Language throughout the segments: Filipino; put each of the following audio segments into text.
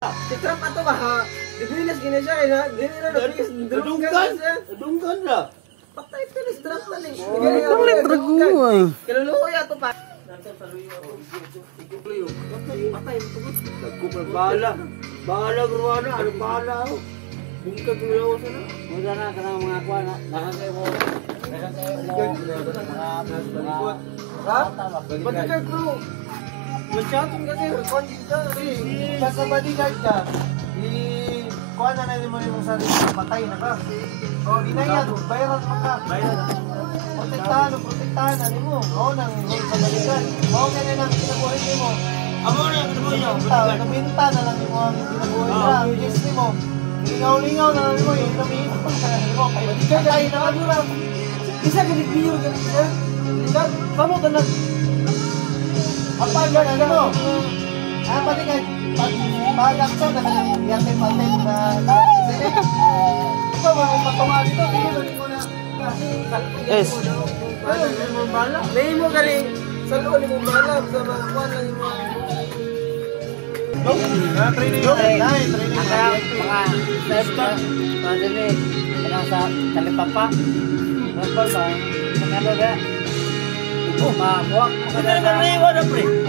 Si Trump ato ba ha? Dibilas gina siya kaya na dili na nabigis dunggan. Dunggan na. Patay ka ni Trump na ni. Palit raguay. Kaluluko ya to pa. Patay mo tugot. Nagkupal bala. Bala gruana, ano bala ho. Bungkag mo yaw sana. Muna na kanang mga kuan na. Nakakay mo. Ha? Pati ka crew. Masyadong kasi recording ka. Basta bodyguard ka, kuha na mo yung sarili, patay na ka. O, ginayad, bayaran mo ka. Protektahan na mo. O, nang sa bodyguard. O, kaya nang kinabuhay mo. Amo na kinabuhay niyo. Kabinta na lang mo ang kinabuhay na. Ang yes mo. Lingaw-lingaw na lang mo. Ilamit mo. Bodyguard ay nakadura. Isa ka nag-video ka nila. Paano ka nag... Ang pagod ano mo? Pati ka, pag-action na yatin patin na ito, magpatunga dito, hindi mo na Yes. May mo galing sa loob mo balap sa mga kuwan lang mo. training online, training Mga step na. Mga dini. Kanang sa kalipapa. Kapal ba? Ano ba? Makuha. Ano na pre? Ano pre? Ano?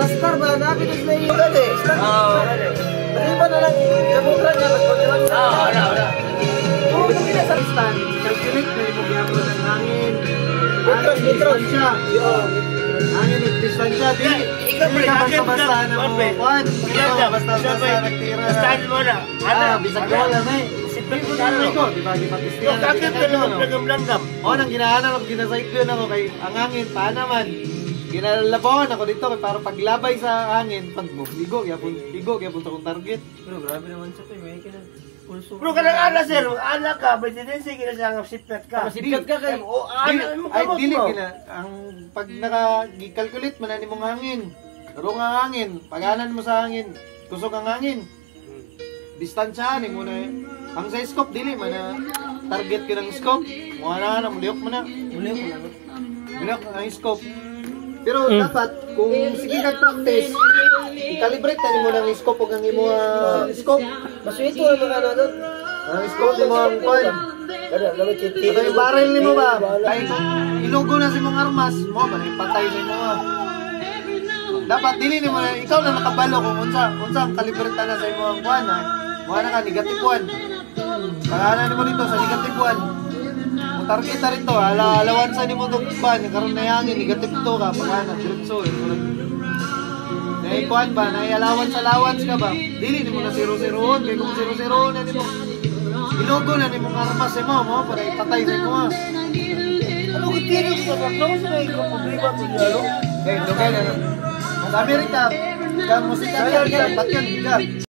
Lastar ba? Nakapit na yung gani. Pati ba na lang kabukran niya? Wala. Oo, kami na sa stand. calculate na yung gyapon ng hangin. Metros. Hangin at distansya. Ikaw pre, hangin basta na mo. Juan, basta nagtira. Bastahan mo na. Bisag wala na eh. Ikaw, di ba? Yung kakit ka naman langgam-langgam. O, nang ginahanan ako, ginasait ko na ako kay ang hangin, paan naman. Ginalabawan ako dito kay para paglabay sa hangin, pag mo, bigo, yapon sa kong target. Pero grabe naman siya. May kinang pulso. Pero kanang ana sir, ana ka, may tendency ka na nga sipet ka. Sikat ka kay. O ana mo Ay, kamot dili mo. gina. Ang pag naka-calculate man na mong hangin. Pero nga hangin, paganan mo sa hangin, kusog ang hangin. Distansyahan mo na eh. Ang sa scope, dili man na target ka ng scope. Mukha na, muliyok mo na. Muliyok ang scope. Pero dapat, kung sige kag-practice, i-calibrate na mo ng scope o ang imo scope. Maswito ang mga ano doon. Ang scope ni mo ang kwan. Ito yung barrel ni mo ba? Kahit ilugo na si mong armas, mo ba patay ni mo ba? Dapat dili ni mo na ikaw na nakabalo kung unsa ang calibrate na sa imo ang kwan ha. Mukha na ka negative 1. Pagana mo dito sa negative 1. Kung target na rito, alawan sa ni mo itong ban, karoon na hangin, negative 2 ka, pagana, diretso. Dahil kwan ba, naialawan sa allowance ka ba? Dili ni mo na 0-0 kaya kung 0-0 na ni mo. Ilogo na ni mong armas sa mo, para ipatay sa mo ha. Ano ko tiro sa baklo sa ikaw problema mo dialo? Kaya, lugay na. Sa Amerika, musika ka, ba't yan,